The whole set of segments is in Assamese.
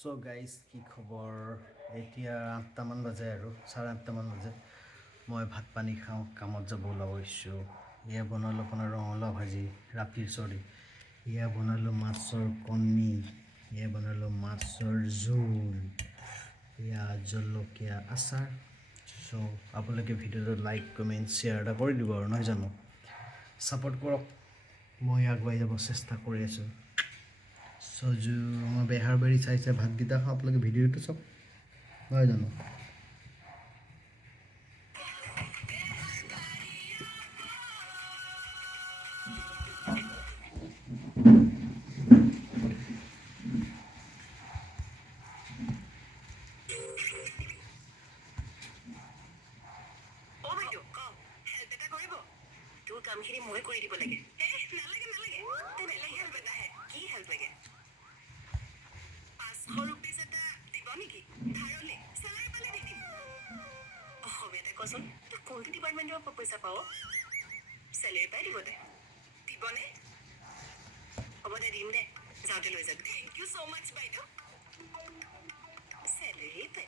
সো গাইজ কি খবৰ? এতিয়া 8টামান বাজে আৰু 8:30মান বাজে। মই ভাত পানী খাওঁ, কামত যাব ওলাব হৈছোঁ। এয়া বনালোঁ আপোনাৰ ৰঙালাও ভাজি, ৰাতিৰ চৰি। এয়া বনালোঁ মাছৰ কণী, এয়া বনালোঁ মাছৰ জোল, এয়া জলকীয়া আচাৰ। চ' আপোনালোকে ভিডিঅ'টো লাইক কমেণ্ট শ্বেয়াৰ এটা কৰি দিব আৰু নহয় জানো? ছাপোৰ্ট কৰক, মই আগুৱাই যাব চেষ্টা কৰি আছোঁ। চজু মই বেহাৰবাৰী চাইছে ভাতকেইটা খাওঁ, আপোনালোকে ভিডিঅ'টো চাওক নহয় জানো? তোৰ কামখিনি মই কৰি দিব লাগে। নালাগে নালাগে, তই বেলেগ হেল্প এটা হে। কি হেল্প লাগে? 500 ৰুপিজ এটা দিব নেকি? ধাৰলে চেলাৰী পালে দি দিম। অসমীয়াতে কচোন, তই কোনটো ডিপাৰ্টমেণ্টৰ পৰা পইচা পাৱ? চেলাৰী পাই দিব দে। দিবনে? হ'ব দে, দিম দে। যাওঁতে লৈ যাবি। থেংক ইউ ছ' মাছ বাইদেউ। চেলাৰী পাই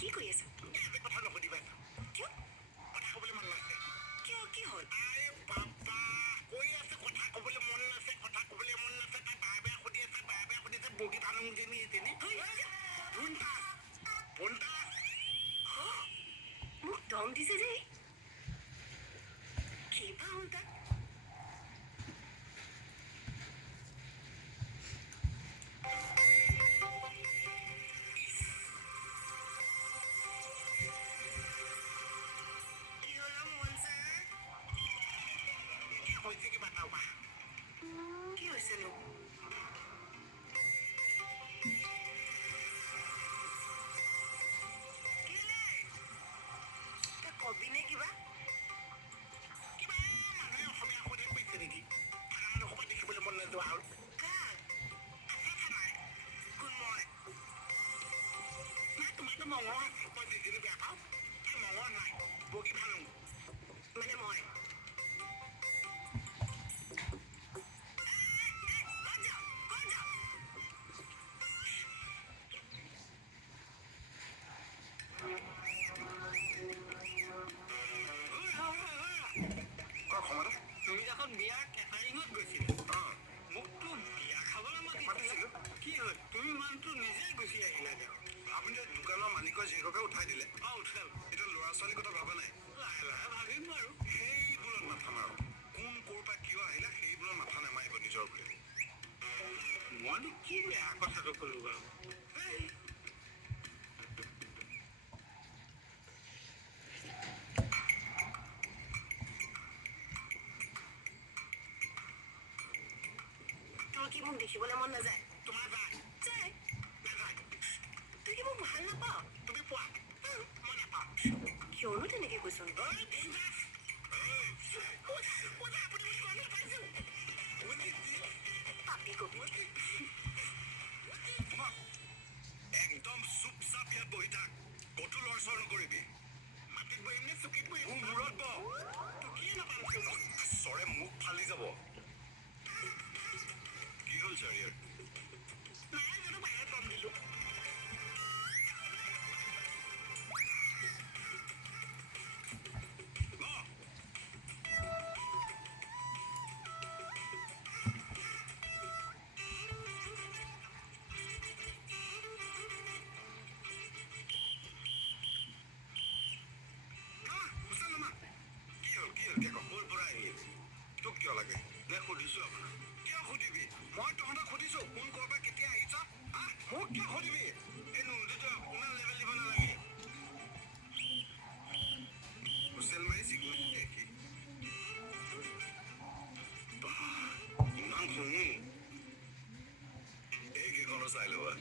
কি কৰি আছ? কথা নকৰিবা। কিয়? কথা ক'বলৈ মন নাছে। কিয়, কি হ'ল? আৰে বাবা, কৈ আছে কথা ক'বলৈ মন নাছে, কথা ক'বলৈ মন নাছে। তাই বাৰে বাৰে সুধি আছে, বগী ভানুং যেনি তেনি। মোক দম দিছে যে। কি বা হ'ল তাক? কি হৈছেনো? তই কবিনে কিবা? কিবা মানুহে অসমীয়া সুধি কৈছে নেকি? মানুহ সবাই দেখিবলৈ মন নোযোৱা হ'ল। কোন মই? নাই, তোমাৰতো মঙহ আছে। মই যিখিনি বেয়া পাওঁ, সেই মঙহ নাই। বগী ভানুং মানে মই। তুমি এখন বিয়াৰ কেটাৰিঙত গৈছিলা? মোকতো বিয়া খাবলৈ মাতিছিলো। কি হ'ল? তুমি মানুহটো নিজেই গুচি আহিলা যে। আপুনি দোকানৰ মালিকৰ জীয়েককে উঠাই দিলে। উঠাল। এতিয়া ল'ৰা ছোৱালীৰ কথা ভাবা নাই? লাহে লাহে ভাবিম আৰু। সেইবোৰত মাথা মাৰক। কোন ক'ৰ পৰা কিয় আহিলে সেইবোৰত মাথা নামাৰিব নিজৰ বুলি। মইনো কি বেয়া কথাটো ক'লো বাৰু? তোৰ কি মোক দেখিবলৈ মন নাযায়? তোমাৰ যায়। যায়? নাযায়। তই কি মোক ভাল নাপাৱ? তুমি পোৱা। মই নাপাওঁ। কিয়নো তেনেকে কৈছ? পাপি কবি। একদম চুপচাপ ইয়াত বহি থাক। ক'তো লৰচৰ নকৰিবি। মাটিত বহিম নে চকীত বহিম? মোৰ মূৰত বহ। টুকিয়ে নাপালো। চৰে মুখ ফালি যাব। কি হ'ল চাৰিয়াৰ? নাই জানো, বাহিৰত দম দিলো। তোক কিয় লাগে? নে সুধিছো আপোনাক? কিয় সুধিবি? মই তহঁতক সুধিছো, কোন ক'ৰ পৰা কেতিয়া আহিছ? মোক কিয় সুধিবি? এই নুনটোতো আপোনাৰ লেভেল দিব নালাগে। হুচেল মাৰি চিগনেল দেখি ইমান শুনি এইকেইখনো চাই ল'বা।